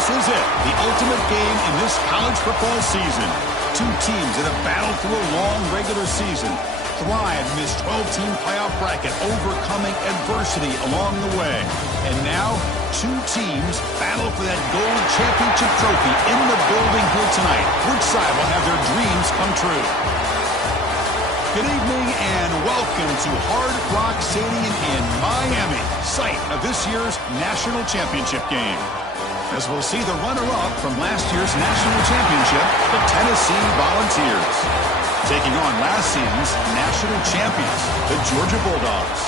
This is it, the ultimate game in this college football season. Two teams that have battled through a long regular season, thrived in this 12-team playoff bracket, overcoming adversity along the way. And now, two teams battle for that gold championship trophy in the building here tonight. Which side will have their dreams come true? Good evening and welcome to Hard Rock Stadium in Miami, site of this year's national championship game. As we'll see the runner-up from last year's national championship, the Tennessee Volunteers, taking on last season's national champions, the Georgia Bulldogs.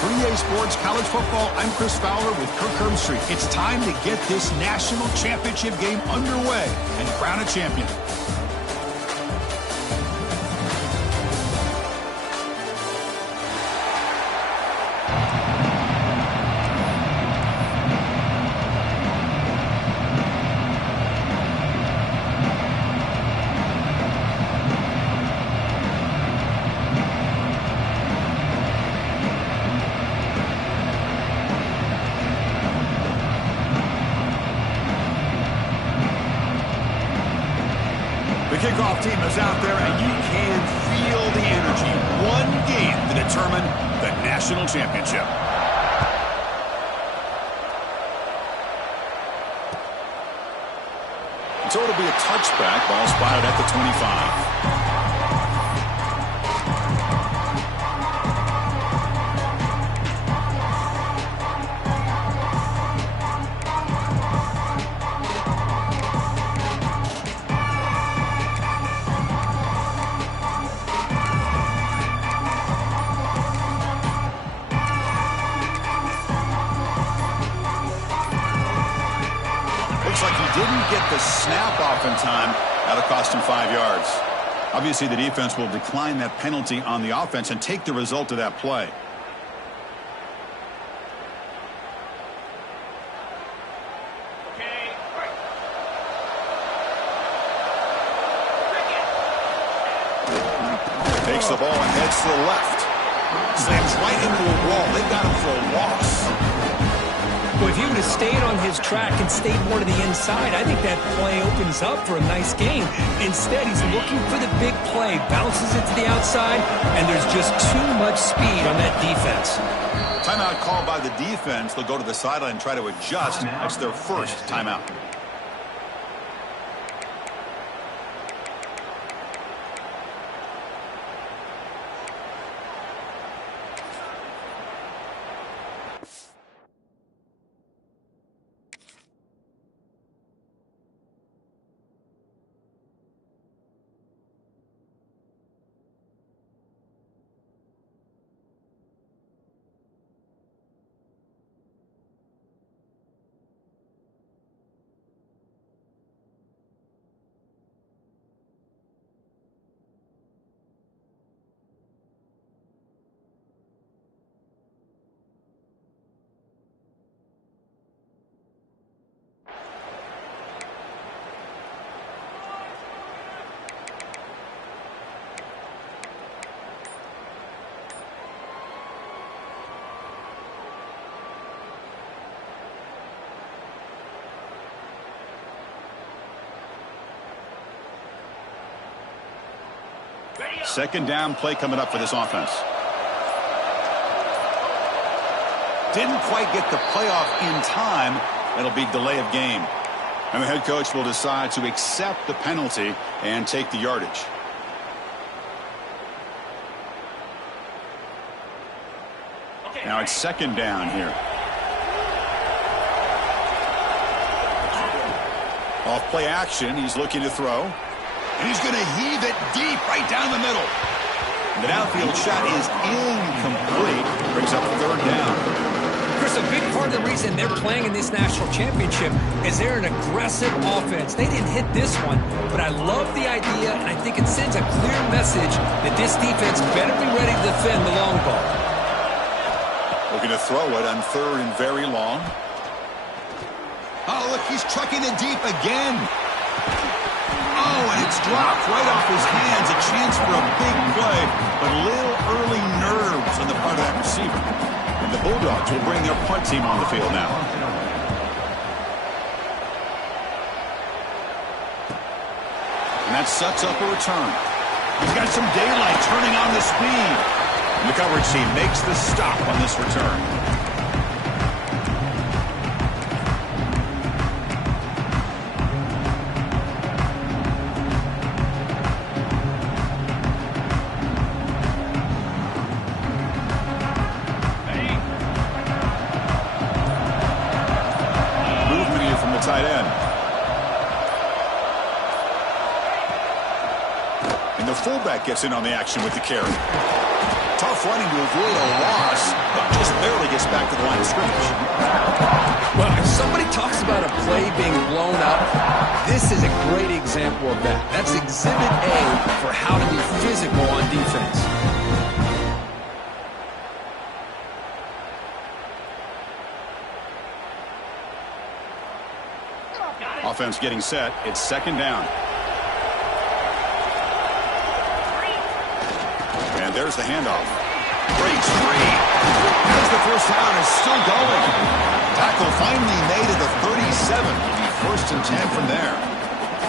For EA Sports College Football, I'm Chris Fowler with Kirk Herbstreit. It's time to get this national championship game underway and crown a champion. Kickoff team is out there, and you can feel the energy. One game to determine the national championship. So it'll be a touchback. Ball spotted at the 25. Looks like he didn't get the snap off in time. That'll cost him 5 yards. Obviously, the defense will decline that penalty on the offense and take the result of that play. Takes the ball and heads to the left. Slams right into a wall. They got him for a loss. Well, if he would have stayed on his track and stayed more to the inside, I think that play opens up for a nice game. Instead, he's looking for the big play, bounces it to the outside, and there's just too much speed on that defense. Timeout called by the defense. They'll go to the sideline and try to adjust. That's their first timeout. Second down play coming up for this offense. Didn't quite get the playoff in time. It'll be delay of game. And the head coach will decide to accept the penalty and take the yardage. Now it's second down here. Off play action. He's looking to throw. And he's going to heave it deep right down the middle. The downfield shot is incomplete. Brings up third down. Chris, a big part of the reason they're playing in this national championship is they're an aggressive offense. They didn't hit this one, but I love the idea, and I think it sends a clear message that this defense better be ready to defend the long ball. Looking to throw it on third and very long. Oh, look, he's trucking it deep again. Oh, and it's dropped right off his hands. A chance for a big play, but a little early nerves on the part of that receiver. And the Bulldogs will bring their punt team on the field now. That sets up a return. He's got some daylight turning on the speed. And the coverage team makes the stop on this return. Movement here from the tight end. And the fullback gets in on the action with the carry. Tough running to avoid a loss, but just barely gets back to the line of scrimmage. Well, if somebody talks about a play being blown up, this is a great example of that. That's Exhibit A for how to be physical on defense. Offense getting set. It's second down. And there's the handoff. Breaks free. As the first down is still going. Tackle finally made at the 37. It'll be first and 10 from there.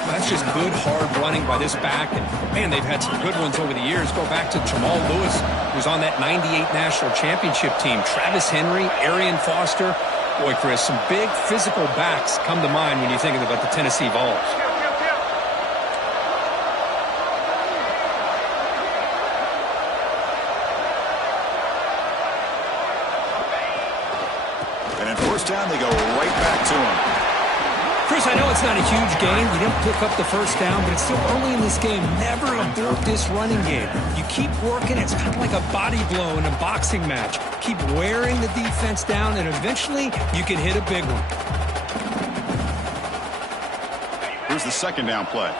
That's just good, hard running by this back. And, man, they've had some good ones over the years. Go back to Jamal Lewis, who was on that 98 National Championship team. Travis Henry, Arian Foster. Boy, Chris, some big physical backs come to mind when you're thinking about the Tennessee Vols. Down, they go right back to him. Chris, I know it's not a huge game. You didn't pick up the first down, but it's still early in this game. Never abort this running game. You keep working. It's kind of like a body blow in a boxing match. Keep wearing the defense down, and eventually you can hit a big one. Here's the second down play.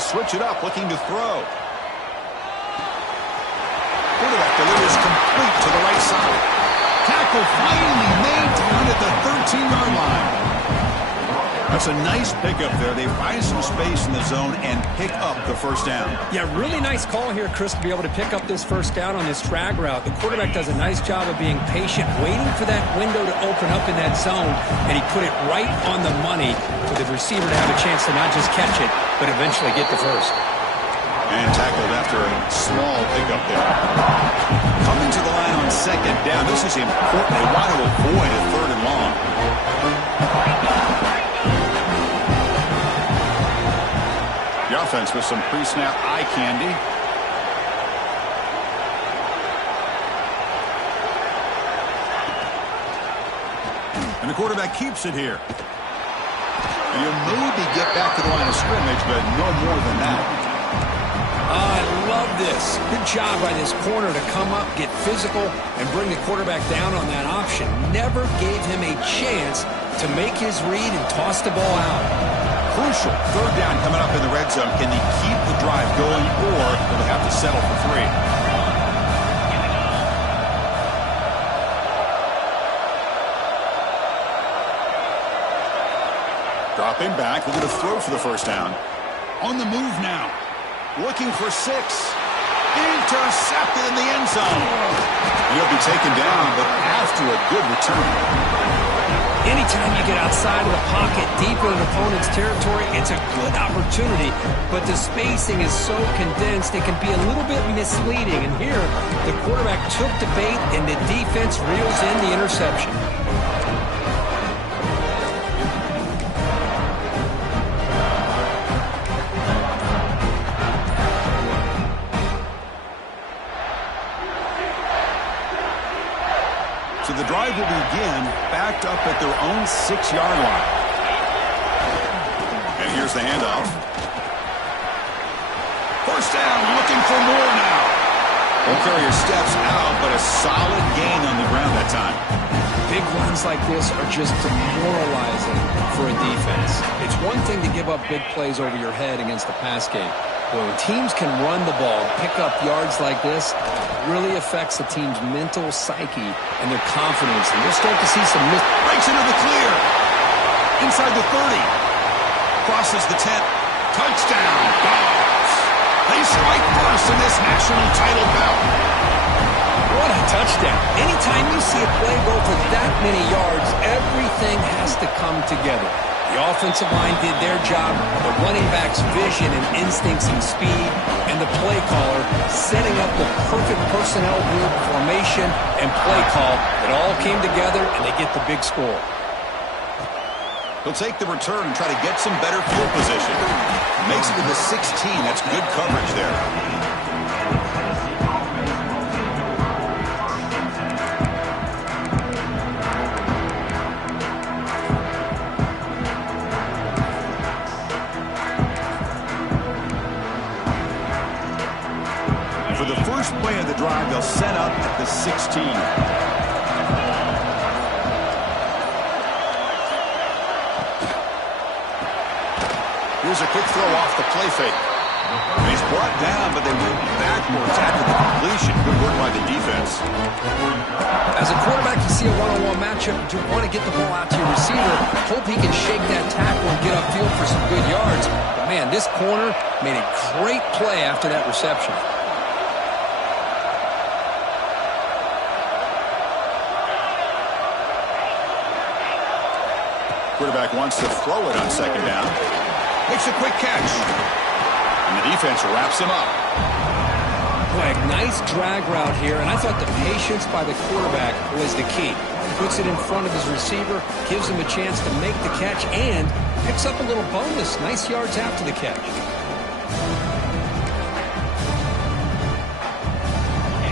Switch it up, looking to throw. Quarterback delivers complete to the right side. Tackle finally made down at the 13-yard line. That's a nice pickup there. They find some space in the zone and pick up the first down. Yeah, really nice call here, Chris, to be able to pick up this first down on this drag route. The quarterback does a nice job of being patient, waiting for that window to open up in that zone, and he put it right on the money for the receiver to have a chance to not just catch it, but eventually get the first. And tackled after a small pickup there. Coming to the line on second down. This is important. They want to avoid a third and long. The offense with some pre-snap eye candy. And the quarterback keeps it here. And you'll maybe get back to the line of scrimmage, but no more than that. I love this. Good job by this corner to come up, get physical, and bring the quarterback down on that option. Never gave him a chance to make his read and toss the ball out. Crucial. Third down coming up in the red zone. Can they keep the drive going, or will they have to settle for 3? Dropping back, looking to throw for the first down. On the move now. Looking for 6. Intercepted in the end zone. He'll be taken down, but after a good return. Anytime you get outside of the pocket, deep in an opponent's territory, it's a good opportunity, but the spacing is so condensed it can be a little bit misleading. And here, the quarterback took the bait, and the defense reels in the interception. So the drive will begin backed up at their own 6-yard line. And here's the handoff. First down, looking for more now. Won't carry your steps out, but a solid gain on the ground that time. Big runs like this are just demoralizing for a defense. It's one thing to give up big plays over your head against the pass game, Well, when teams can run the ball, pick up yards like this, it really affects the team's mental psyche and their confidence. And you'll start to see some breaks into the clear. Inside the 30. Crosses the 10. Touchdown, Dogs. They strike first in this national title bout. What a touchdown. Anytime you see a play go for that many yards, everything has to come together. The offensive line did their job, the running back's vision and instincts and speed, and the play caller setting up the perfect personnel group, formation, and play call. It all came together, and they get the big score. He'll take the return and try to get some better field position. Makes it to the 16. That's good coverage there. For the first play of the drive, they'll set up at the 16. Here's a quick throw off the play fake. And he's brought down, but they went backwards after the completion. Good work by the defense. As a quarterback, you see a one-on-one matchup, but you want to get the ball out to your receiver. Hope he can shake that tackle and get upfield for some good yards. But man, this corner made a great play after that reception. Quarterback wants to throw it on second down. Makes a quick catch. And the defense wraps him up. Boy, a nice drag route here, and I thought the patience by the quarterback was the key. He puts it in front of his receiver, gives him a chance to make the catch, and picks up a little bonus. Nice yards after the catch.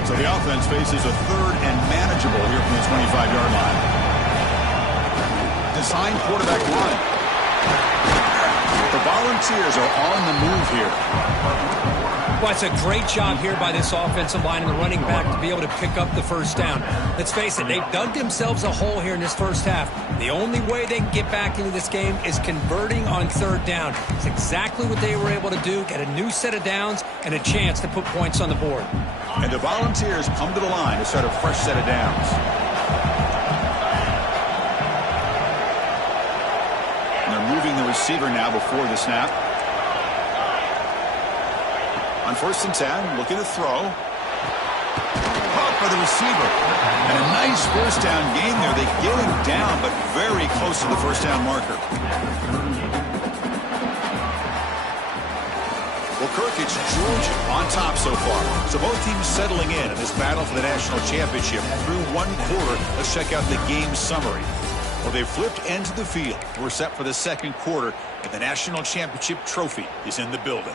So the offense faces a third and manageable here from the 25-yard line. Designed quarterback run. The Volunteers are on the move here. Well, it's a great job here by this offensive line and the running back to be able to pick up the first down. Let's face it, they've dug themselves a hole here in this first half. The only way they can get back into this game is converting on third down. It's exactly what they were able to do, get a new set of downs and a chance to put points on the board. And the Volunteers come to the line to start a fresh set of downs. Moving the receiver now before the snap. On 1st and 10, looking to throw. Caught by the receiver. And a nice first down gain there. They get him down, but very close to the first down marker. Well, Kirk, it's Georgia on top so far. So both teams settling in this battle for the national championship through one quarter. Let's check out the game summary. Well, they've flipped ends of the field. We're set for the second quarter, and the national championship trophy is in the building.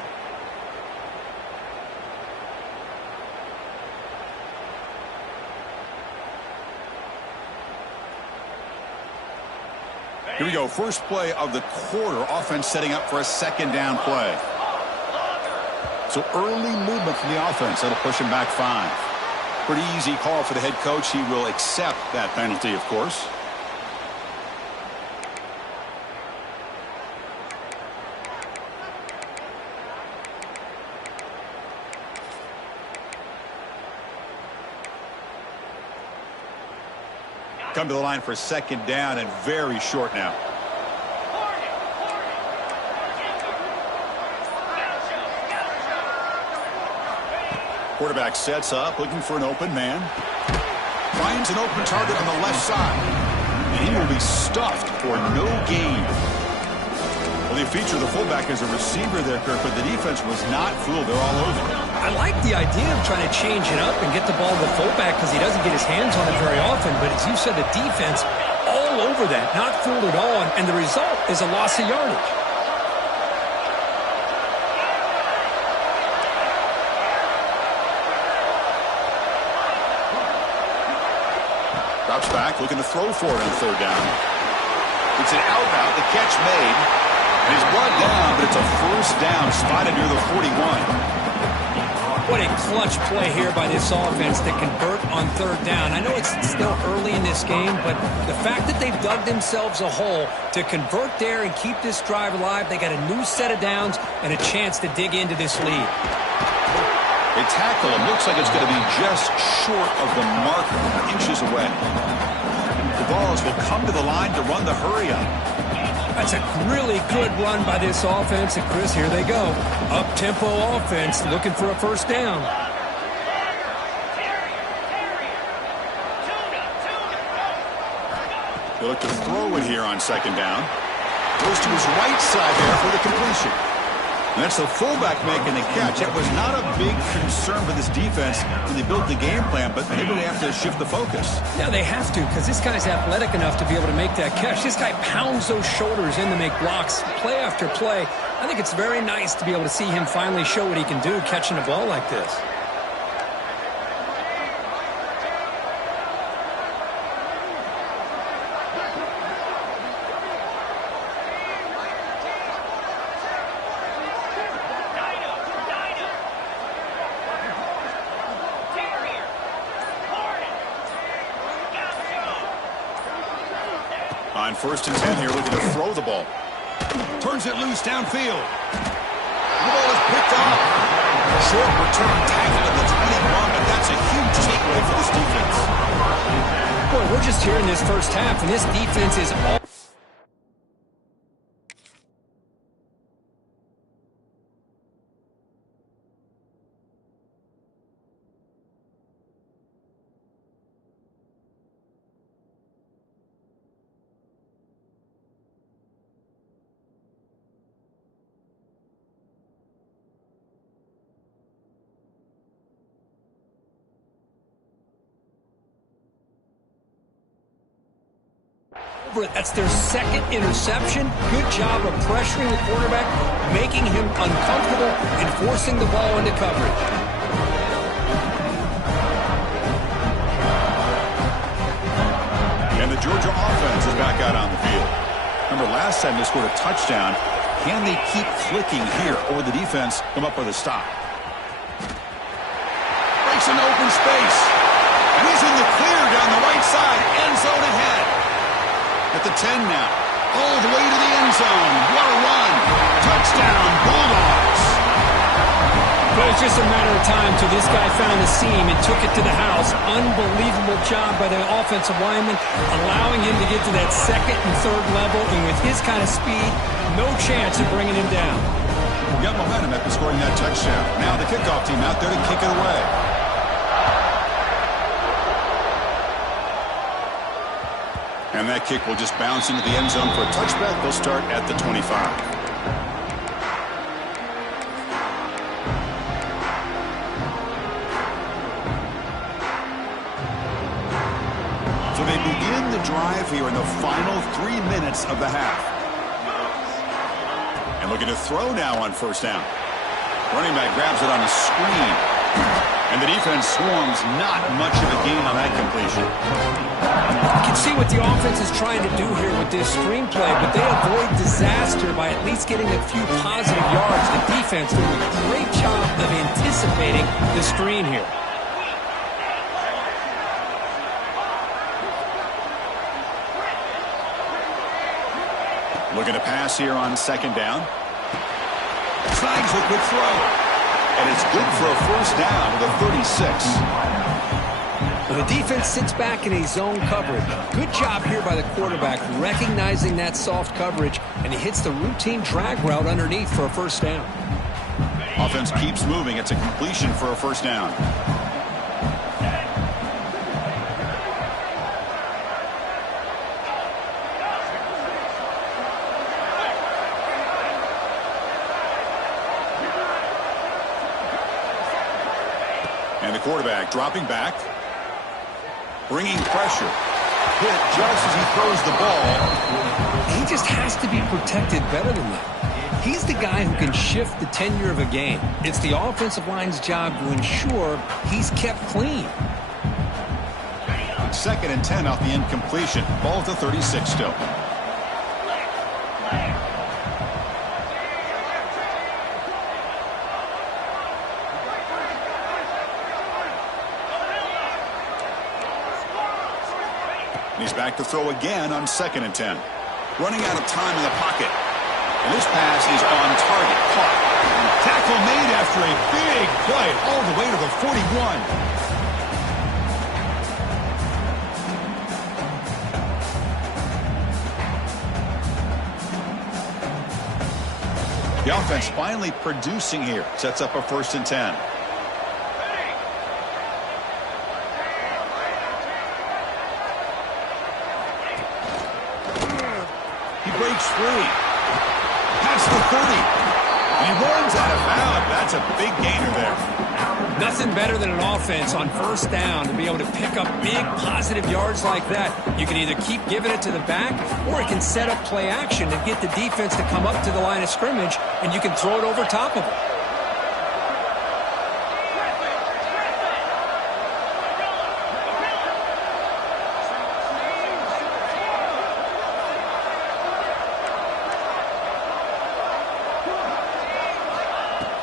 Here we go. First play of the quarter. Offense setting up for a second down play. So early movement from the offense. That'll push him back 5. Pretty easy call for the head coach. He will accept that penalty, of course. Come to the line for a second down and very short now. Quarterback sets up, looking for an open man. Finds an open target on the left side. And he will be stuffed for no gain. Well, they feature the fullback as a receiver there, Kirk, but the defense was not fooled. They're all over. I like the idea of trying to change it up and get the ball to the fullback because he doesn't get his hands on it very often. But as you said, the defense all over that, not fooled at all. And the result is a loss of yardage. Drops back, looking to throw for it on third down. It's an out route, the catch made. And he's brought down, but it's a first down spotted near the 41. What a clutch play here by this offense to convert on third down. I know it's still early in this game, but the fact that they've dug themselves a hole to convert there and keep this drive alive, they got a new set of downs and a chance to dig into this lead. They tackle him. Looks like it's going to be just short of the marker, inches away. The Vols will come to the line to run the hurry-up. That's a really good run by this offense. And, Chris, here they go. Up-tempo offense looking for a first down. They look to throw it here on second down. Goes to his right side there for the completion. And that's the fullback making the catch. That was not a big concern for this defense when they built the game plan, but maybe they have to shift the focus. Yeah, they have to, because this guy's athletic enough to be able to make that catch. This guy pounds those shoulders in to make blocks play after play. I think it's very nice to be able to see him finally show what he can do catching a ball like this. On 1st and 10 here, looking to throw the ball. Turns it loose downfield. The ball is picked up. Short return tackle at the 21, but that's a huge takeaway for this defense. Boy, we're just here in this first half, and this defense is all... That's their second interception. Good job of pressuring the quarterback, making him uncomfortable, and forcing the ball into coverage. And the Georgia offense is back out on the field. Remember, last time they scored a touchdown. Can they keep clicking here, or the defense come up with a stop? Breaks an open space. And he's in the clear down the right side. End zone ahead. At the 10 now. All the way to the end zone. What a run. Touchdown, Bulldogs. But it's just a matter of time till this guy found the seam and took it to the house. Unbelievable job by the offensive lineman, allowing him to get to that second and third level. And with his kind of speed, no chance of bringing him down. Got momentum after scoring that touchdown. Now the kickoff team out there to kick it away. And that kick will just bounce into the end zone for a touchback. They'll start at the 25. So they begin the drive here in the final 3 minutes of the half. And looking to throw now on first down. Running back grabs it on a screen. And the defense swarms. Not much of a gain on that completion. You can see what the offense is trying to do here with this screenplay, but they avoid disaster by at least getting a few positive yards. The defense doing a great job of anticipating the screen here. Looking to pass here on second down. Snags a quick throw. And it's good for a first down with a 36. Well, the defense sits back in a zone coverage. Good job here by the quarterback, recognizing that soft coverage, and he hits the routine drag route underneath for a first down. Offense keeps moving. It's a completion for a first down. And the quarterback dropping back. Bringing pressure. Hit just as he throws the ball. He just has to be protected better than that. He's the guy who can shift the tenure of a game. It's the offensive line's job to ensure he's kept clean. 2nd and 10 off the incompletion. Ball at the 36 still. He's back to throw again on 2nd and 10. Running out of time in the pocket. And this pass is on target. Caught. Tackle made after a big play all the way to the 41. The offense finally producing here. Sets up a 1st and 10. He breaks free. Past the 30. And he runs out of bounds. That's a big gainer there. Nothing better than an offense on 1st down to be able to pick up big positive yards like that. You can either keep giving it to the back, or it can set up play action and get the defense to come up to the line of scrimmage, and you can throw it over top of it.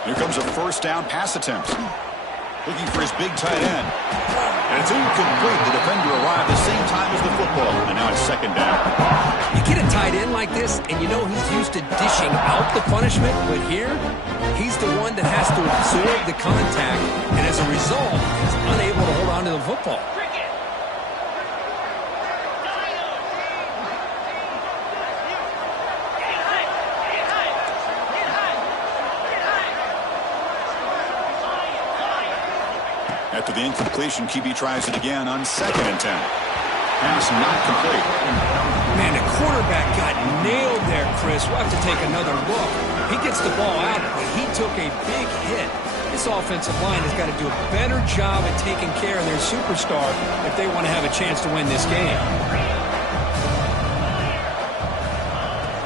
Here comes a 1st down pass attempt. Looking for his big tight end. And it's incomplete. The defender arrived the same time as the football. And now it's 2nd down. You get a tight end like this, and you know he's used to dishing out the punishment. But here, he's the one that has to absorb the contact. And as a result, he's unable to hold on to the football. After the incompletion, QB tries it again on 2nd and 10. Pass not complete. Man, the quarterback got nailed there, Chris. We'll have to take another look. He gets the ball out, but he took a big hit. This offensive line has got to do a better job at taking care of their superstar if they want to have a chance to win this game.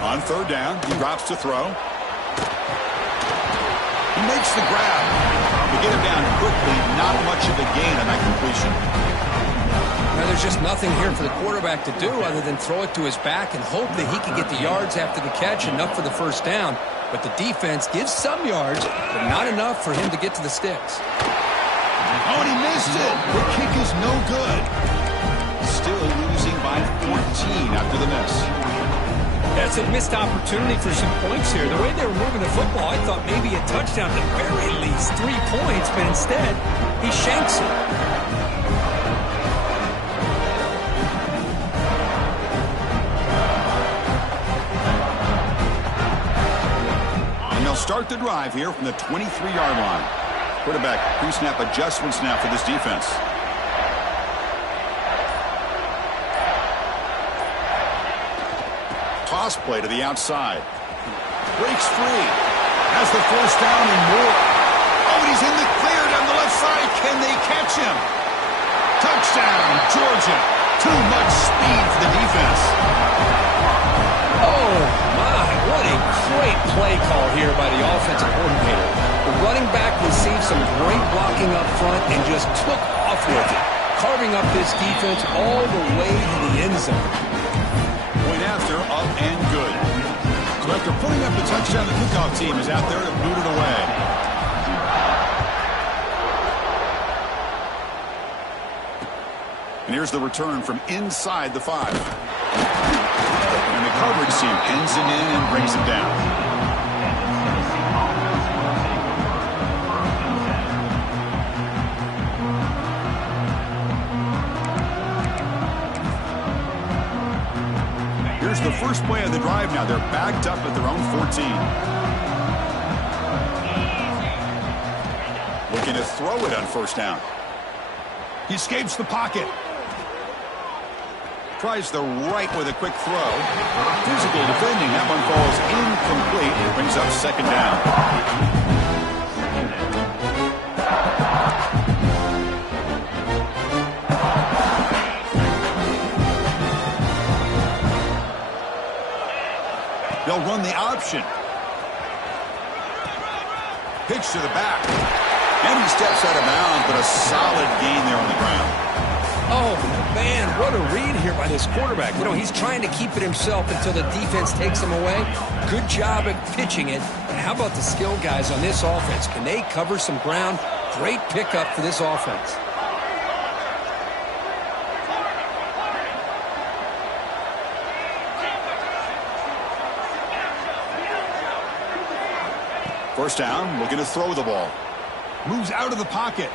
On 3rd down, he drops to throw. He makes the grab. To get him down quickly, not much of a gain on that completion. Now, there's just nothing here for the quarterback to do other than throw it to his back and hope that he can get the yards after the catch, enough for the 1st down. But the defense gives some yards, but not enough for him to get to the sticks. Oh, and he missed it. The kick is no good. Still losing by 14 after the miss. That's a missed opportunity for some points here. The way they were moving the football, I thought maybe a touchdown, at the very least 3 points, but instead, he shanks it. And they'll start the drive here from the 23-yard line. Quarterback pre-snap adjustments now for this defense. Toss play to the outside. Breaks free. Has the 1st down and more. Oh, and he's in the clear down the left side. Can they catch him? Touchdown, Georgia. Too much speed for the defense. Oh, my. What a great play call here by the offensive coordinator. The running back received some great blocking up front and just took off with it, carving up this defense all the way to the end zone. Point after, up and good. So after putting up the touchdown, the kickoff team is out there to boot it away. And here's the return from inside the 5. And the coverage team pins him in and brings him down. Here's the first play of the drive now. They're backed up at their own 14. Looking to throw it on 1st down. He escapes the pocket. Tries the right with a quick throw. Physical defending. That one falls incomplete. Brings up 2nd down. They'll run the option. Pitch to the back. And he steps out of bounds, but a solid gain there on the ground. Oh, man, what a read here by this quarterback. You know, he's trying to keep it himself until the defense takes him away. Good job at pitching it. And how about the skill guys on this offense? Can they cover some ground? Great pickup for this offense. First down, looking to throw the ball. Moves out of the pocket.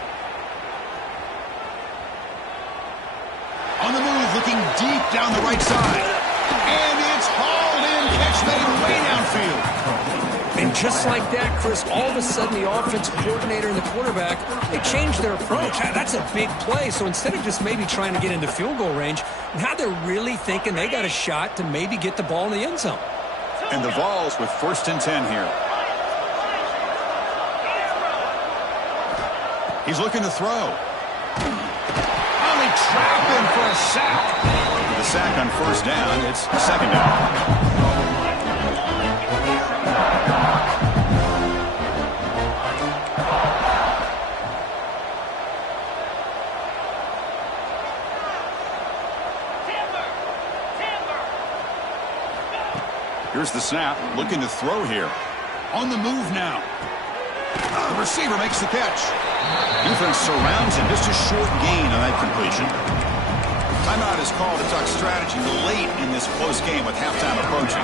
On the move, looking deep down the right side. And it's hauled in. Catch made way downfield. And just like that, Chris, all of a sudden the offensive coordinator and the quarterback, they changed their approach. That's a big play. So instead of just maybe trying to get into field goal range, now they're really thinking they got a shot to maybe get the ball in the end zone. And the Vols with 1st and 10 here. He's looking to throw. Only trapping for a sack. With a sack on 1st down, it's 2nd down. Here's the snap, looking to throw here. On the move now. The receiver makes the catch. Defense surrounds him. Just a short gain on that completion. Timeout is called to talk strategy late in this close game with halftime approaching.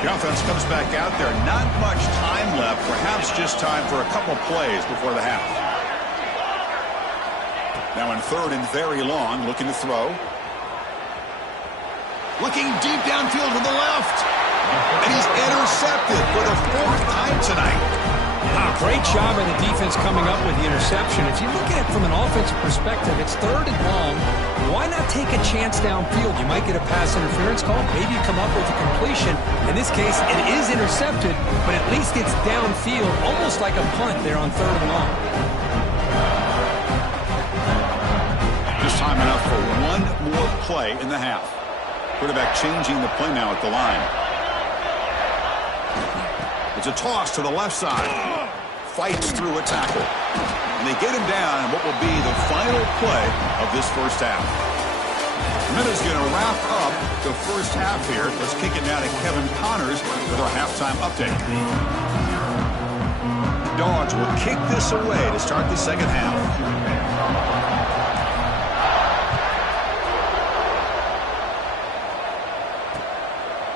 The offense comes back out there. Not much time left. Perhaps just time for a couple plays before the half. Now in 3rd and very long, looking to throw. Looking deep downfield to the left. And he's intercepted for the 4th time tonight. Great job of the defense coming up with the interception. If you look at it from an offensive perspective, it's 3rd and long. Why not take a chance downfield? You might get a pass interference call. Maybe you come up with a completion. In this case, it is intercepted, but at least it's downfield, almost like a punt there on 3rd and long. Just time enough for one more play in the half. Quarterback changing the play now at the line. It's a toss to the left side. Fights through a tackle. And they get him down in what will be the final play of this 1st half. Minutes going to wrap up the 1st half here. Let's kick it now to Kevin Connors with our halftime update. Dogs will kick this away to start the 2nd half.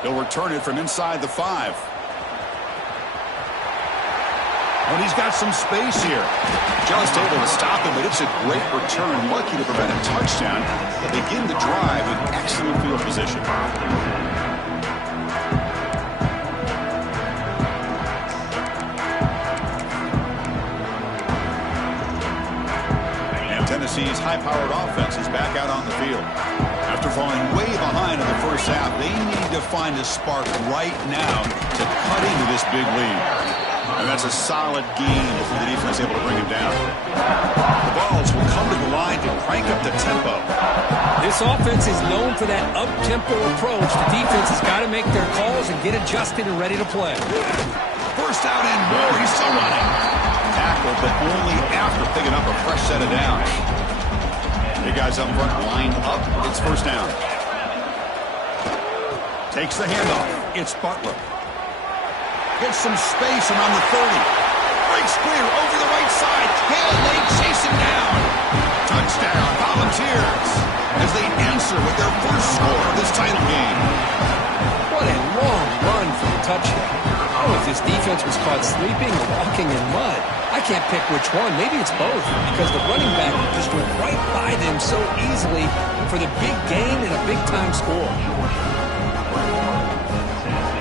He'll return it from inside the 5. And he's got some space here. Just able to stop him, but it's a great return. Lucky to prevent a touchdown. They begin the drive in excellent field position. And Tennessee's high-powered offense is back out on the field. After falling way behind in the 1st half, they need to find a spark right now to cut into this big lead. And that's a solid gain if the defense is able to bring him down. The Vols will come to the line to crank up the tempo. This offense is known for that up-tempo approach. The defense has got to make their calls and get adjusted and ready to play. First out and more. He's still running. Tackle, but only after picking up a fresh set of downs. The guys up front lined up. It's 1st down. Takes the handoff. It's Butler. Gets some space and on the 30. Breaks clear over the right side. Can they chase him down? Touchdown, Volunteers, as they answer with their 1st score of this title game. What a long run for the touchdown. Oh, if this defense was caught sleeping or walking in mud, I can't pick which one. Maybe it's both, because the running back just went right by them so easily for the big gain and a big-time score.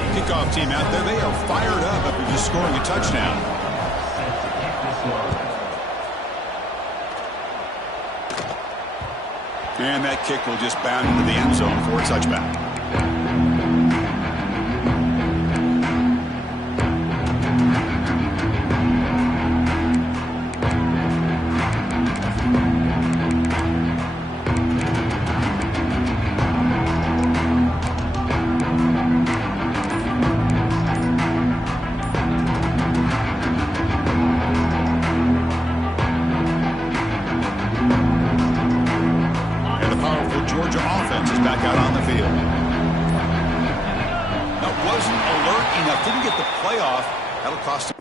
Kickoff team out there, they are fired up after just scoring a touchdown. And that kick will just bound into the end zone for a touchback. Didn't get the playoff. That'll cost him.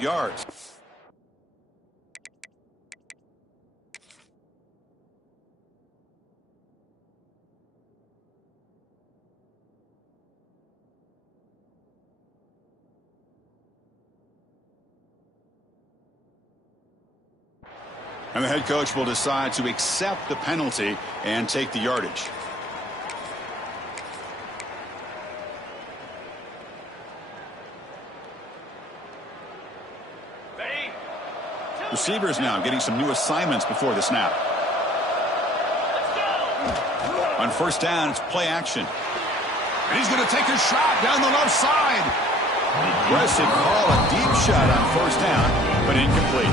yards. And the head coach will decide to accept the penalty and take the yardage. Receivers now getting some new assignments before the snap. On first down, it's play action. And he's going to take a shot down the left side. Aggressive call, a deep shot on first down, but incomplete.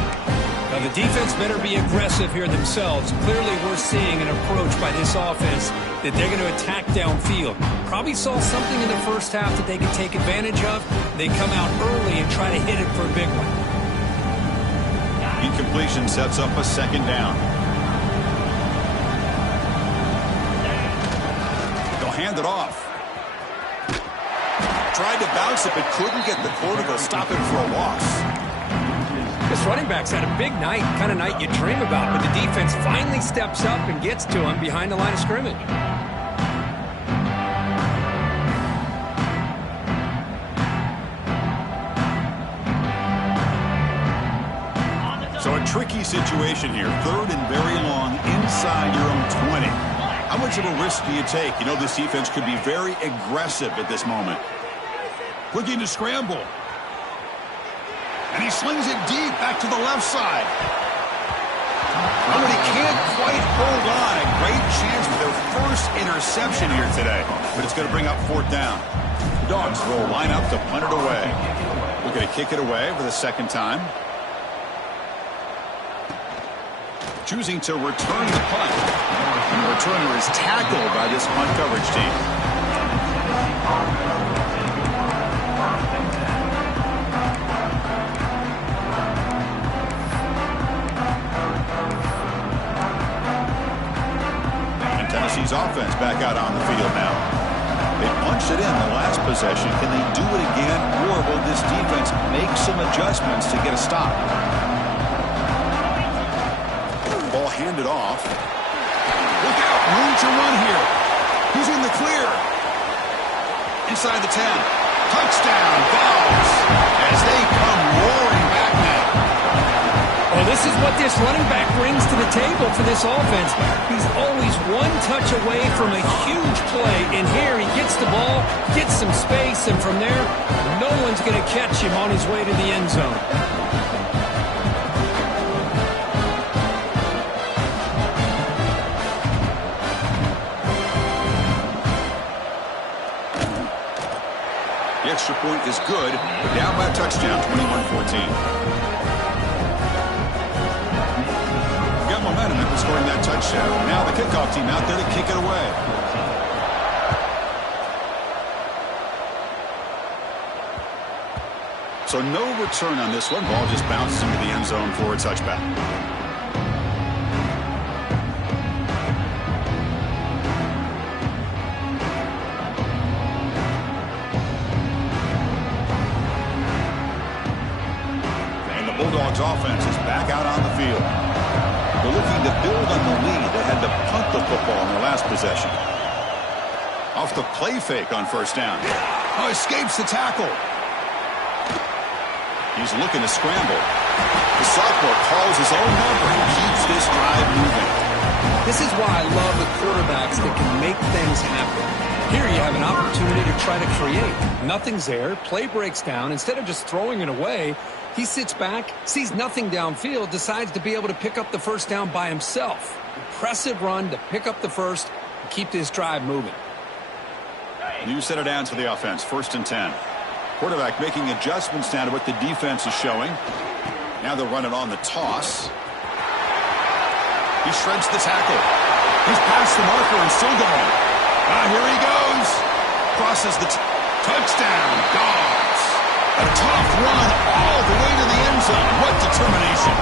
Now the defense better be aggressive here themselves. Clearly we're seeing an approach by this offense that they're going to attack downfield. Probably saw something in the first half that they could take advantage of. They come out early and try to hit it for a big one. Incompletion sets up a second down. They'll hand it off. Tried to bounce it, but couldn't get the quarter to stop it for a loss. This running back's had a big night, kind of night you dream about, but the defense finally steps up and gets to him behind the line of scrimmage. So a tricky situation here. Third and very long inside your own 20. How much of a risk do you take? You know this defense could be very aggressive at this moment. Looking to scramble. And he slings it deep back to the left side. But he can't quite hold on. A great chance for their first interception here today. But it's going to bring up fourth down. The Dogs will line up to punt it away. We're going to kick it away for the second time. Choosing to return the punt. And the returner is tackled by this punt coverage team. Tennessee's offense back out on the field now. They punched it in the last possession. Can they do it again, or will this defense make some adjustments to get a stop? Ball handed off. Look out, room to run here. He's in the clear. Inside the 10. Touchdown, Dogs, as they come roaring back now. Well, this is what this running back brings to the table for this offense. He's always one touch away from a huge play. And here he gets the ball, gets some space, and from there, no one's going to catch him on his way to the end zone. The extra point is good. We're down by a touchdown, 21-14. Momentum after scoring that touchdown. Now the kickoff team out there to kick it away. So no return on this one. Ball just bounces into the end zone for a touchback. And the Bulldogs offense is back out on the field. They're looking to build on the lead. They had to punt the football in their last possession. Off the play fake on first down. Oh, escapes the tackle. He's looking to scramble. The sophomore calls his own number and keeps this drive moving. This is why I love the quarterbacks that can make things happen. Here you have an opportunity to try to create. Nothing's there. Play breaks down. Instead of just throwing it away, he sits back, sees nothing downfield, decides to be able to pick up the first down by himself. Impressive run to pick up the first and keep this drive moving. You set it down to the offense. First and 10. Quarterback making adjustments now to what the defense is showing. Now they'll run it on the toss. He shreds the tackle. He's past the marker and still going. Here he goes. Crosses the touchdown. Dogs. A tough run all the way to the end zone. What determination.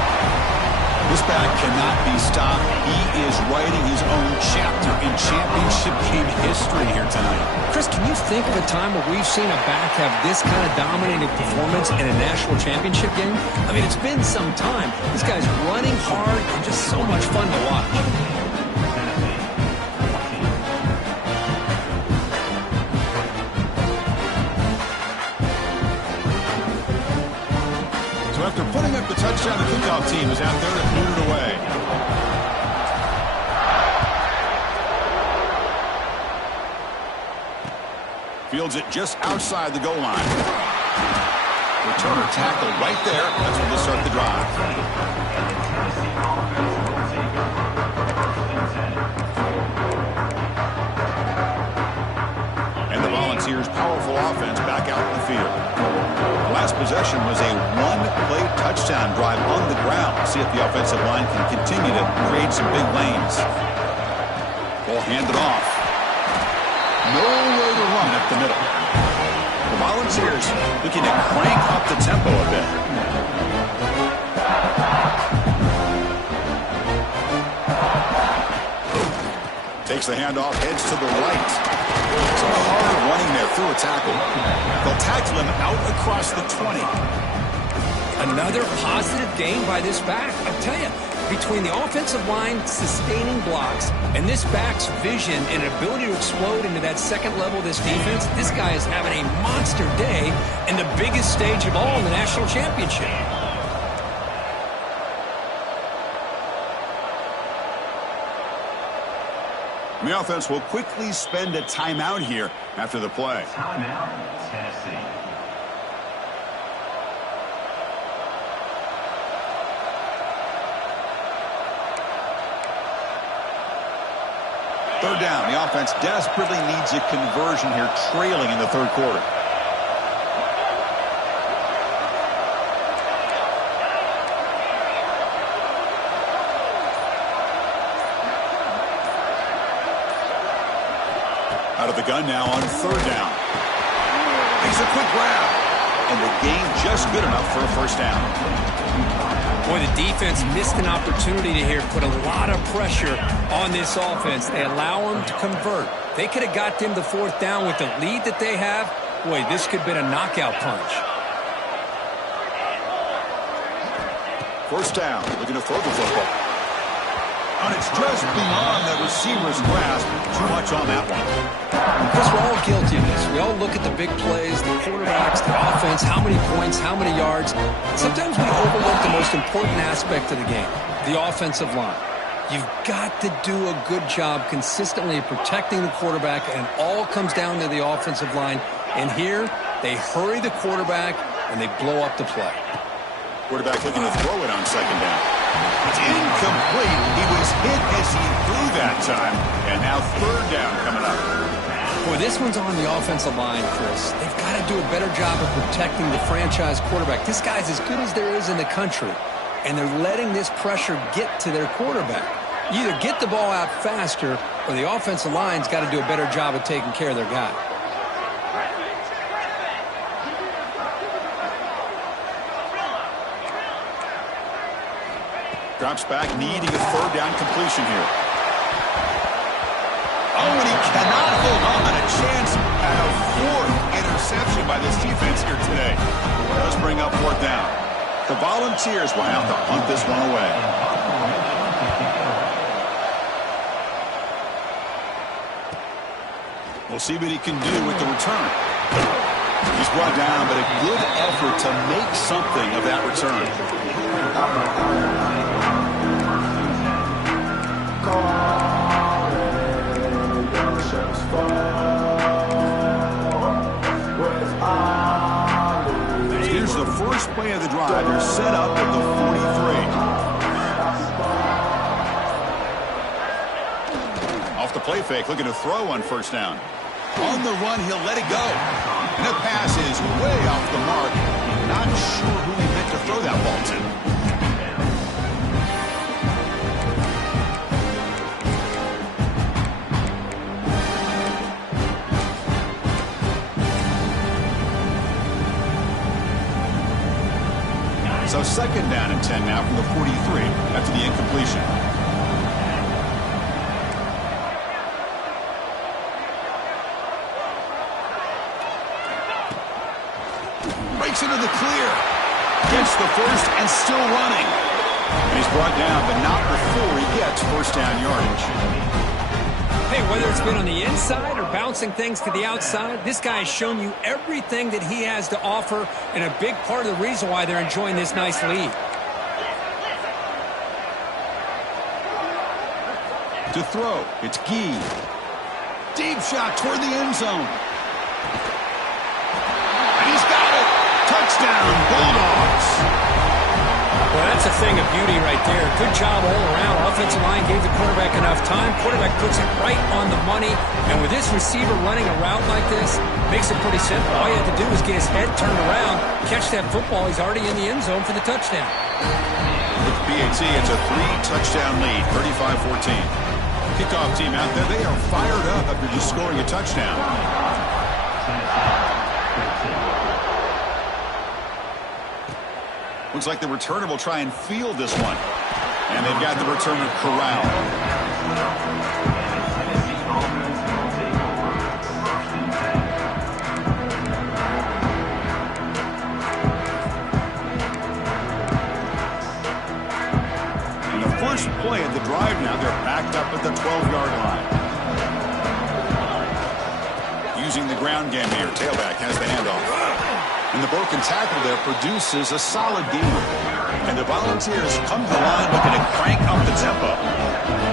This back cannot be stopped. He is writing his own chapter in championship game history here tonight. Chris, can you think of a time where we've seen a back have this kind of dominating performance in a national championship game? I mean, it's been some time. This guy's running hard and just so much fun to watch. So after putting up the touchdown, the kickoff team is out there to boot it away. Fields it just outside the goal line. Returner tackle right there. That's when they'll start the drive. And the Volunteers' powerful offense back out in the field. The last possession was a one-play touchdown drive on the ground. See if the offensive line can continue to create some big lanes. Ball handed off. Nowhere to run up the middle. The Volunteers looking to crank up the tempo a bit. Takes the handoff, heads to the right. Some hard running there through a tackle. They'll tackle him out across the 20. Another positive gain by this back. I'll tell you, between the offensive line sustaining blocks and this back's vision and ability to explode into that second level of this defense, this guy is having a monster day in the biggest stage of all in the national championship. The offense will quickly spend a timeout here after the play. Timeout, Tennessee. Third down. The offense desperately needs a conversion here, trailing in the third quarter. Out of the gun now on third down. Makes a quick grab. And the gain just good enough for a first down. Boy, the defense missed an opportunity to here put a lot of pressure on this offense. They allow them to convert. They could have got them to fourth down with the lead that they have. Boy, this could have been a knockout punch. First down, looking to throw the football. And it's just beyond the receiver's grasp. Too much on that one. Because we're all guilty of this. We all look at the big plays, the quarterbacks, the offense, how many points, how many yards. Sometimes we overlook the most important aspect of the game, the offensive line. You've got to do a good job consistently protecting the quarterback, and it all comes down to the offensive line. And here, they hurry the quarterback, and they blow up the play. Quarterback looking to throw it on second down. It's incomplete. He was hit as he threw that time. And now third down coming up. Boy, this one's on the offensive line, Chris. They've got to do a better job of protecting the franchise quarterback. This guy's as good as there is in the country, and they're letting this pressure get to their quarterback. You either get the ball out faster, or the offensive line's got to do a better job of taking care of their guy. Drops back, needing a third down completion here. Oh, and he cannot hold on. A chance at a fourth interception by this defense here today. Let's bring up fourth down. The Volunteers will have to hunt this one away. We'll see what he can do with the return. He's brought down, but a good effort to make something of that return. Here's the first play of the drive. They're set up at the 43. Off the play fake, looking to throw on first down. On the run, he'll let it go. And the pass is way off the mark. Not sure who he meant to throw that ball to. So second down and 10 now from the 43 after the incompletion. Breaks into the clear. Gets the first and still running. And he's brought down, but not before he gets first down yardage. Hey, whether it's been on the inside or bouncing things to the outside, this guy has shown you everything that he has to offer, and a big part of the reason why they're enjoying this nice lead. To throw, it's Gee. Deep shot toward the end zone. And he's got it. Touchdown, Bulldogs. Well, that's a thing of beauty right there. Good job all around. Offensive line gave the quarterback enough time. Quarterback puts it right on the money. And with this receiver running a route like this, makes it pretty simple. All you have to do is get his head turned around, catch that football. He's already in the end zone for the touchdown. With BAT, it's a 3-touchdown lead, 35-14. Kickoff team out there, they are fired up after just scoring a touchdown. Looks like the returner will try and field this one. And they've got the returner corralled. First play of the drive now. They're backed up at the 12-yard line. Using the ground game here. Tailback has the handoff. And the broken tackle there produces a solid gain. And the Volunteers come to the line looking to crank up the tempo.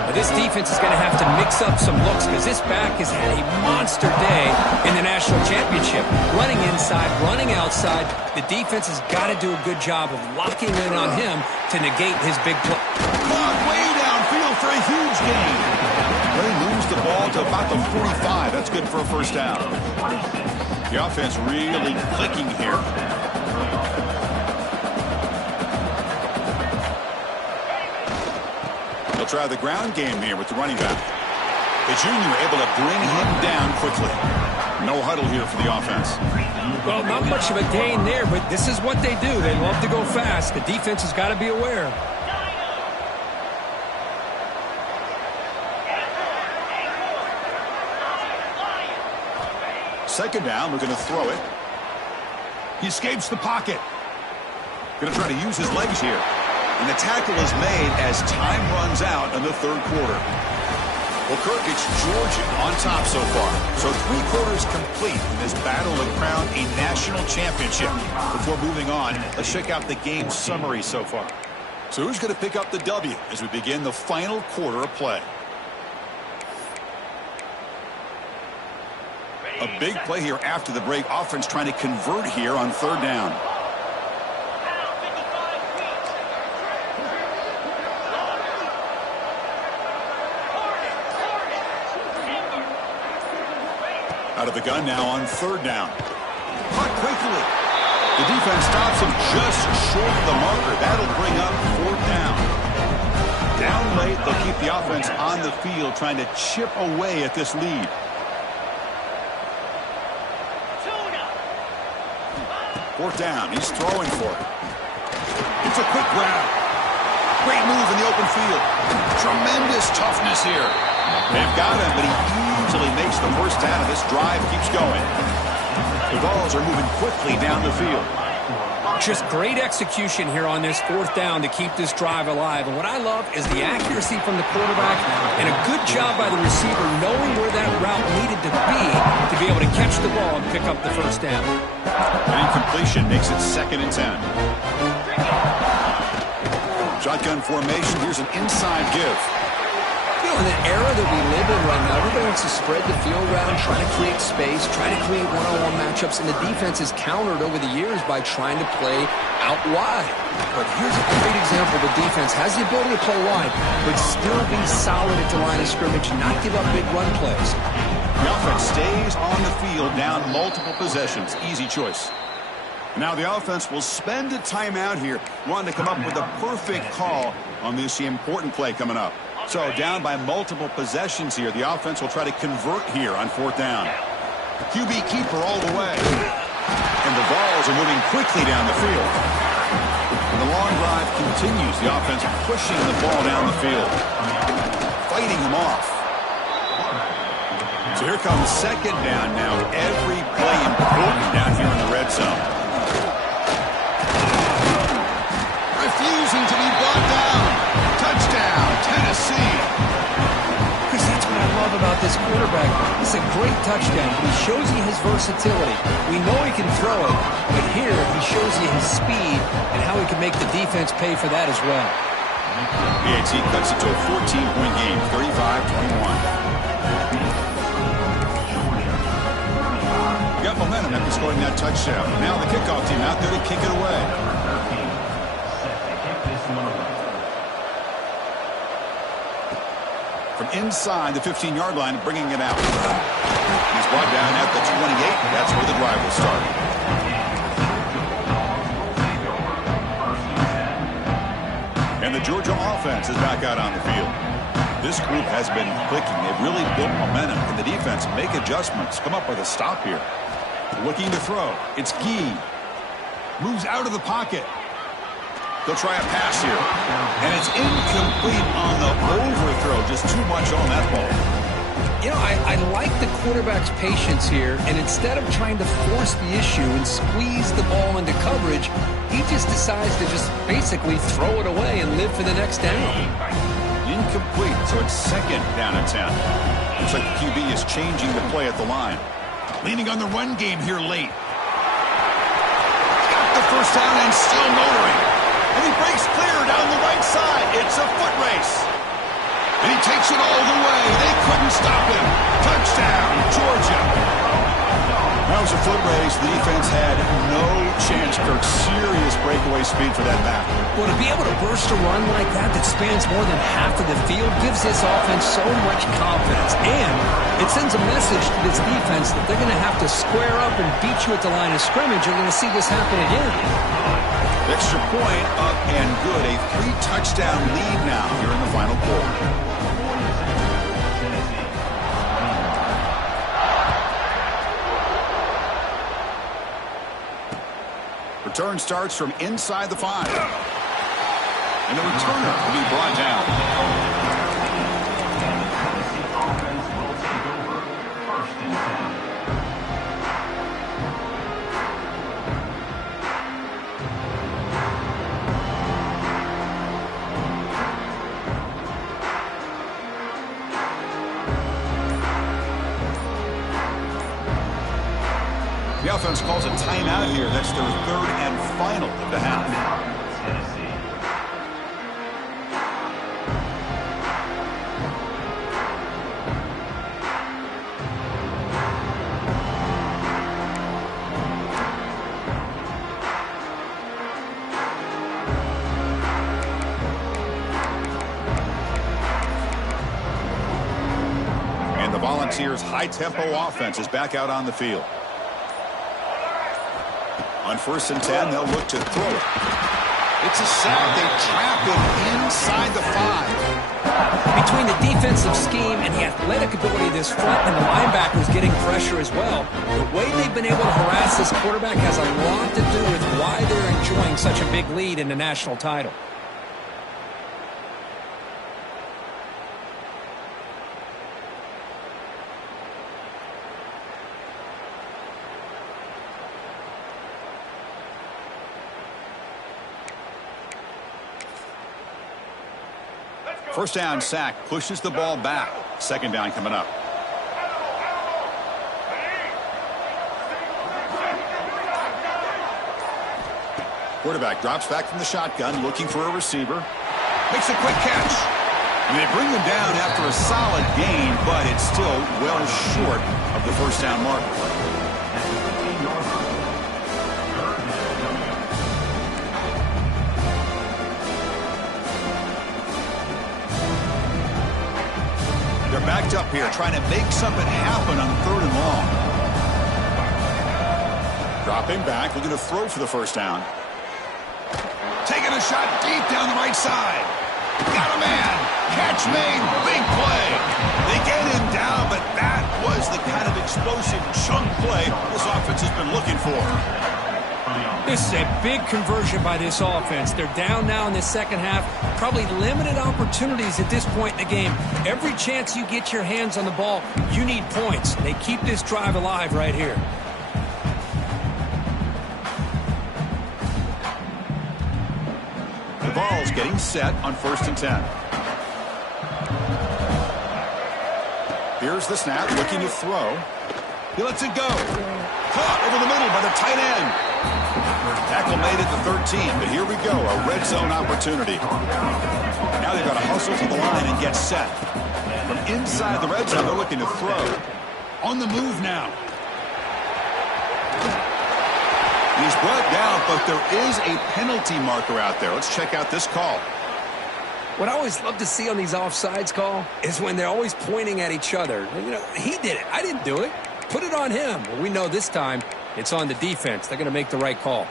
Well, this defense is going to have to mix up some looks because this back has had a monster day in the national championship. Running inside, running outside. The defense has got to do a good job of locking in on him to negate his big play. Caught way downfield for a huge gain. They moves the ball to about the 45. That's good for a first down. The offense really clicking here. They'll try the ground game here with the running back. The junior able to bring him down quickly. No huddle here for the offense. Well, not much of a gain there, but this is what they do. They love to go fast. The defense has got to be aware. Second down, we're going to throw it. He escapes the pocket. Going to try to use his legs here. And the tackle is made as time runs out in the third quarter. Well, Kirk, it's Georgia on top so far. So 3 quarters complete in this battle to crown a national championship. Before moving on, let's check out the game summary so far. So who's going to pick up the W as we begin the final quarter of play? A big play here after the break. Offense trying to convert here on third down. Out of the gun now on third down. Caught quickly. The defense stops him just short of the marker. That'll bring up fourth down. Down late, they'll keep the offense on the field trying to chip away at this lead. Fourth down. He's throwing for it. It's a quick route. Great move in the open field. Tremendous toughness here. They've got him, but he easily makes the first down, and this drive keeps going. The Vols are moving quickly down the field. Just great execution here on this fourth down to keep this drive alive. And what I love is the accuracy from the quarterback and a good job by the receiver knowing where that route needed to be able to catch the ball and pick up the first down. And completion makes it 2nd and 10. Shotgun formation. Here's an inside give. You know, in the era that we live in right now, everybody wants to spread the field around, try to create space, try to create one-on-one matchups, and the defense is countered over the years by trying to play out wide. But here's a great example. The defense has the ability to play wide, but still be solid at the line of scrimmage, not give up big run plays. The offense stays on the field down multiple possessions. Easy choice. Now the offense will spend a timeout here, wanting to come up with a perfect call on this important play coming up. So down by multiple possessions here, the offense will try to convert here on fourth down. QB keeper all the way. And the Vols are moving quickly down the field. And the long drive continues. The offense pushing the ball down the field. Fighting him off. So here comes second down now. Every play important down here in the red zone. this quarterback. It's a great touchdown, but he shows you his versatility. We know he can throw it, but here he shows you his speed and how he can make the defense pay for that as well. PAT cuts it to a 14-point game, 35-21. Got momentum after scoring that touchdown. Now the kickoff team out there to kick it away. From inside the 15-yard line, bringing it out. He's brought down at the 28. That's where the drive will start. And the Georgia offense is back out on the field. This group has been clicking. They've really built momentum. And the defense make adjustments. Come up with a stop here. Looking to throw. It's Gee. Moves out of the pocket. They'll try a pass here. And it's incomplete on the overthrow. Just too much on that ball. You know, I like the quarterback's patience here. And instead of trying to force the issue and squeeze the ball into coverage, he just decides to just basically throw it away and live for the next down. Incomplete. So it's second down and 10. Looks like the QB is changing the play at the line. Leaning on the run game here late. Got the first down and still motoring. And he breaks clear down the right side. It's a foot race. And he takes it all the way. They couldn't stop him. Touchdown, Georgia. That was a foot race. The defense had no chance. Kirk, serious breakaway speed for that back. Well, to be able to burst a run like that spans more than half of the field gives this offense so much confidence. And it sends a message to this defense that they're going to have to square up and beat you at the line of scrimmage. You're going to see this happen again. Extra point up and good. A 3-touchdown lead now here in the final quarter. Return starts from inside the 5. And the returner will be brought down. The offense calls a timeout here. That's their third and final of the half. And the Volunteers' high-tempo offense is back out on the field. On 1st and 10, they'll look to throw it. It's a sack. They trap him inside the 5. Between the defensive scheme and the athletic ability of this front and the linebackers getting pressure as well, the way they've been able to harass this quarterback has a lot to do with why they're enjoying such a big lead in the national title. First down sack, pushes the ball back. Second down coming up. Quarterback drops back from the shotgun, looking for a receiver. Makes a quick catch. And they bring him down after a solid gain, but it's still well short of the first down mark. They're backed up here, trying to make something happen on 3rd and long. Dropping back, looking to throw for the first down. Taking a shot deep down the right side. Got a man. Catch made. Big play. They get him down, but that was the kind of explosive chunk play this offense has been looking for. This is a big conversion by this offense. They're down now in the second half. Probably limited opportunities at this point in the game. Every chance you get your hands on the ball, you need points. They keep this drive alive right here. The ball's getting set on 1st and 10. The Here's the snap, looking to throw. He lets it go. Caught over the middle by the tight end. Tackle made at the 13, but here we go, a red zone opportunity. Now they've got to hustle to the line and get set. From inside the red zone, they're looking to throw. On the move now. He's brought down, but there is a penalty marker out there. Let's check out this call. What I always love to see on these offsides call is when they're always pointing at each other. You know, he did it. I didn't do it. Put it on him. Well, we know this time it's on the defense. They're going to make the right call.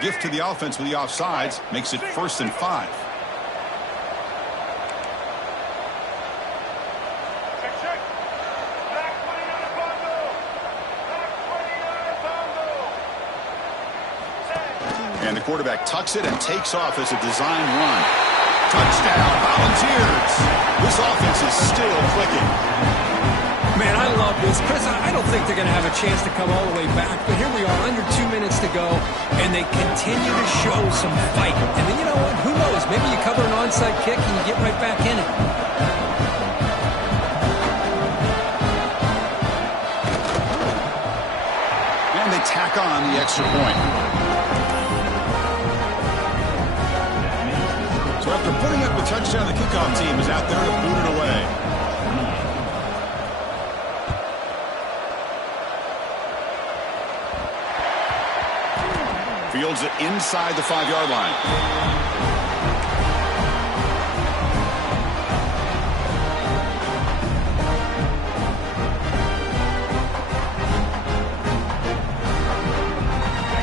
Gift to the offense with the offsides makes it 1st and 5. And the quarterback tucks it and takes off as a design run. Touchdown, Volunteers. This offense is still clicking. Man, I love this. Chris, I don't think they're going to have a chance to come all the way back, but here we are, under 2 minutes to go, and they continue to show some fight. And then, you know what? Who knows? Maybe you cover an onside kick and you get right back in it. And they tack on the extra point. So after putting up a touchdown, the kickoff team is out there to boot it away. Fields it inside the 5-yard line.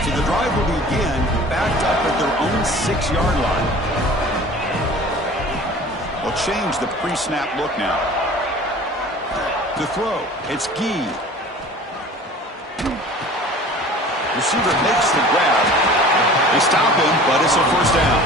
So the drive will begin backed up at their own 6-yard line. They'll change the pre-snap look now. To throw, it's Gee. Receiver makes the grab. They stop him, but it's a 1st down.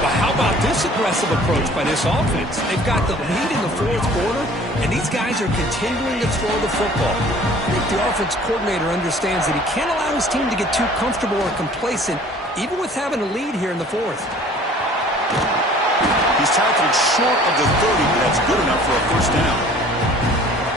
Well, how about this aggressive approach by this offense? They've got the lead in the 4th quarter, and these guys are continuing to throw the football. I think the offense coordinator understands that he can't allow his team to get too comfortable or complacent, even with having a lead here in the 4th. He's tackled short of the 30, but that's good enough for a 1st down.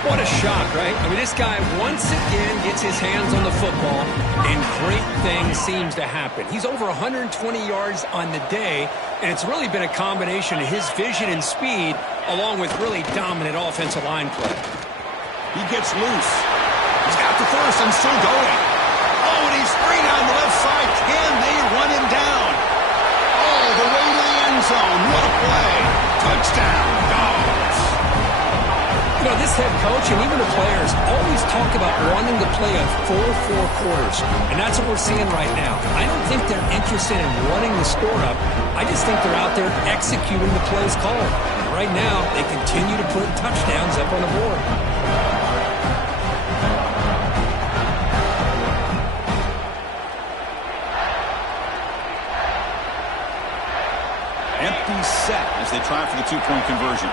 What a shock, right? I mean, this guy once again gets his hands on the football, and great things seems to happen. He's over 120 yards on the day, and it's really been a combination of his vision and speed, along with really dominant offensive line play. He gets loose. He's got the 1st and still going. Oh, and he's free down the left side. Can they run him down? All the way to the end zone. What a play. Touchdown, Dogs. You know, this head coach and even the players always talk about wanting to play a 4-4 quarters, and that's what we're seeing right now. I don't think they're interested in running the score up. I just think they're out there executing the plays called. Right now, they continue to put touchdowns up on the board. Empty set as they try for the 2-point conversion.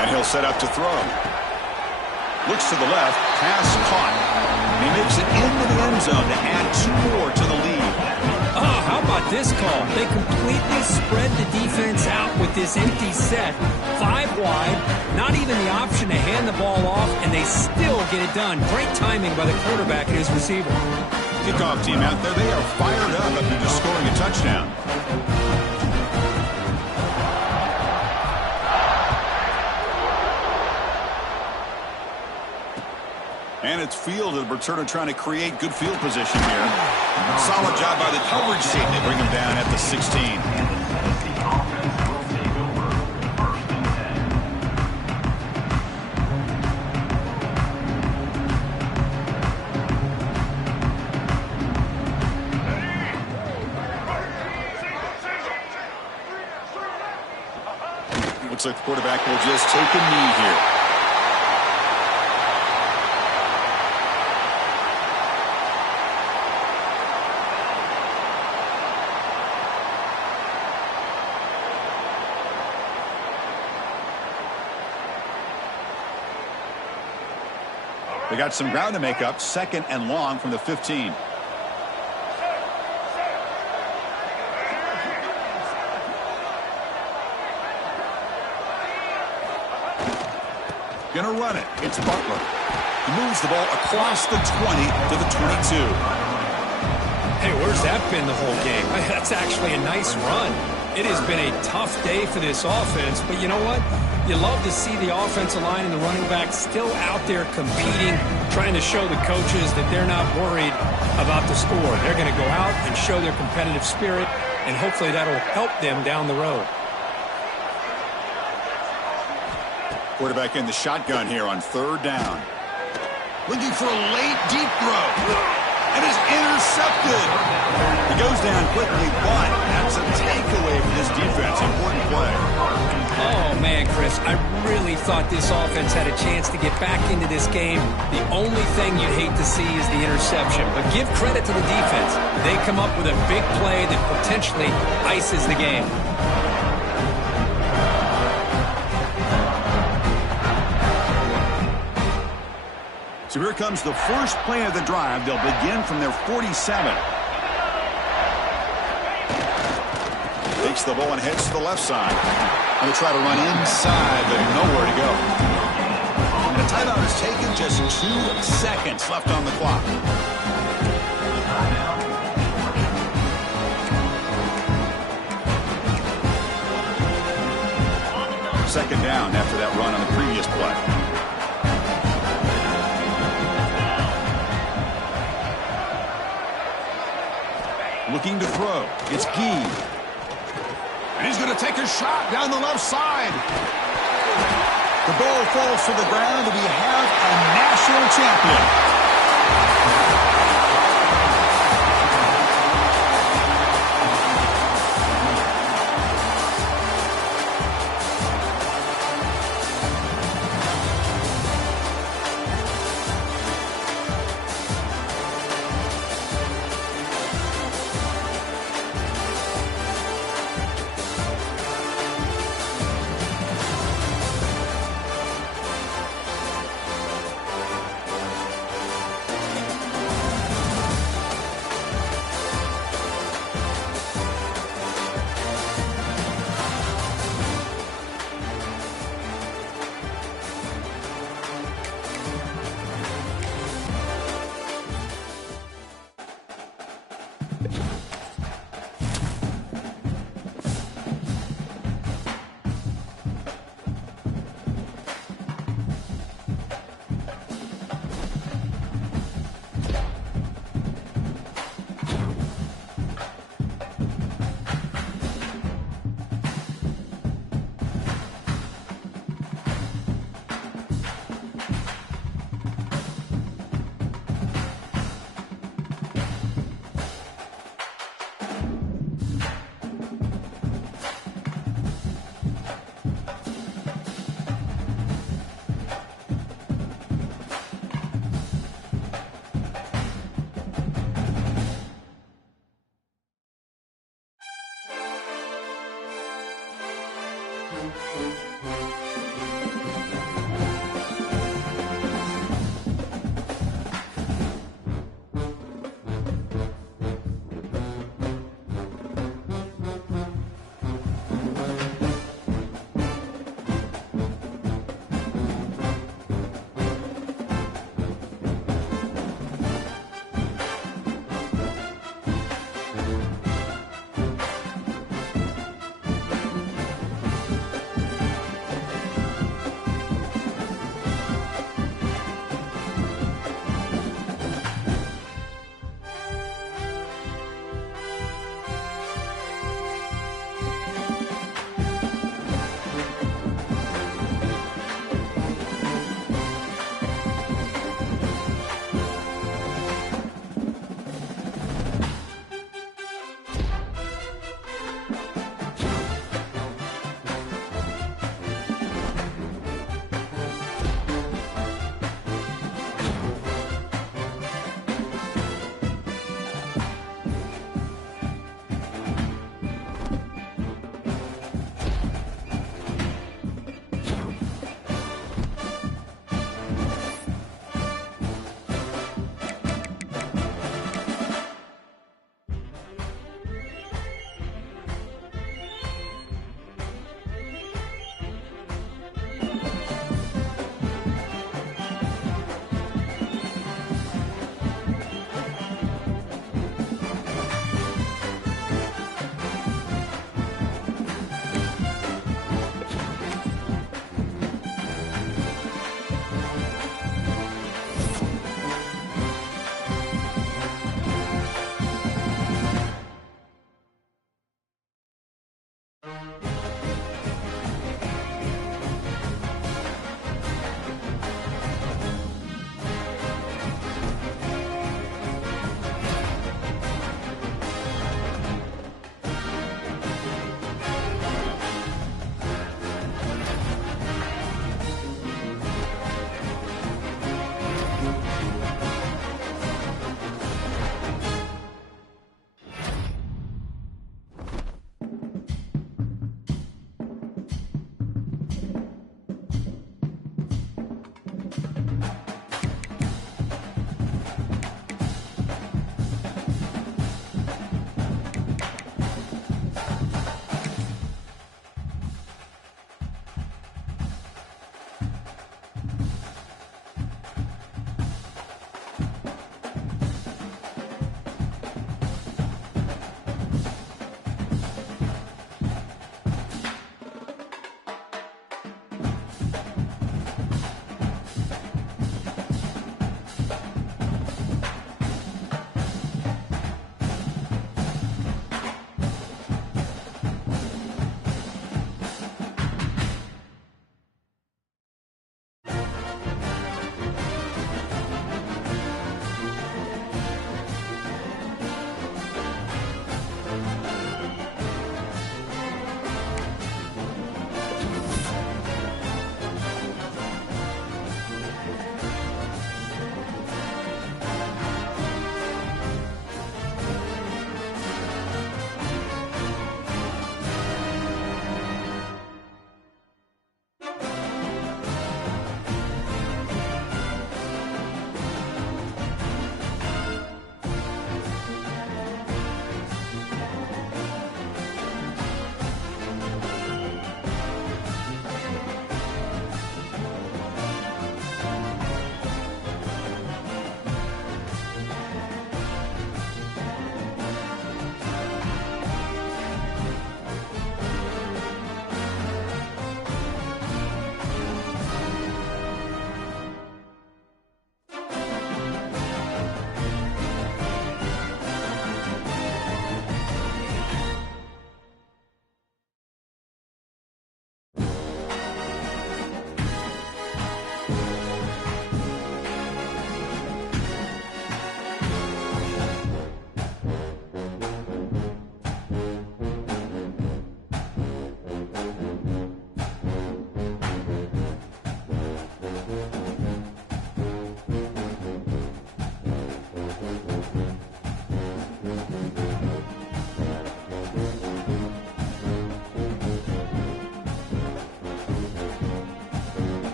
And he'll set up to throw. Looks to the left, pass caught. And he makes it into the end zone to add 2 more to the lead. Oh, how about this call? They completely spread the defense out with this empty set. 5 wide, not even the option to hand the ball off, and they still get it done. Great timing by the quarterback and his receiver. Kickoff team out there, they are fired up after just scoring a touchdown. And it's field at returner trying to create good field position here. Solid job by the coverage team to bring him down at the 16. Looks like the quarterback will just take a knee here. They got some ground to make up, 2nd and long from the 15. Gonna run it. It's Butler. He moves the ball across the 20 to the 22. Hey, where's that been the whole game? That's actually a nice run. It has been a tough day for this offense, but you know what? You love to see the offensive line and the running back still out there competing, trying to show the coaches that they're not worried about the score. They're going to go out and show their competitive spirit, and hopefully that'll help them down the road. Quarterback in the shotgun here on 3rd down. Looking for a late deep throw. And is intercepted. He goes down quickly, but that's a takeaway for this defense. Important play. Oh, man, Chris, I really thought this offense had a chance to get back into this game. The only thing you'd hate to see is the interception. But give credit to the defense. They come up with a big play that potentially ices the game. So here comes the first play of the drive. They'll begin from their 47. Takes the ball and heads to the left side. Going to try to run inside, but nowhere to go. And a timeout is taken. Just 2 seconds left on the clock. Second down after that run on the previous play. Looking to throw. It's Gee. And he's going to take a shot down the left side. The ball falls to the ground, and we have a national champion.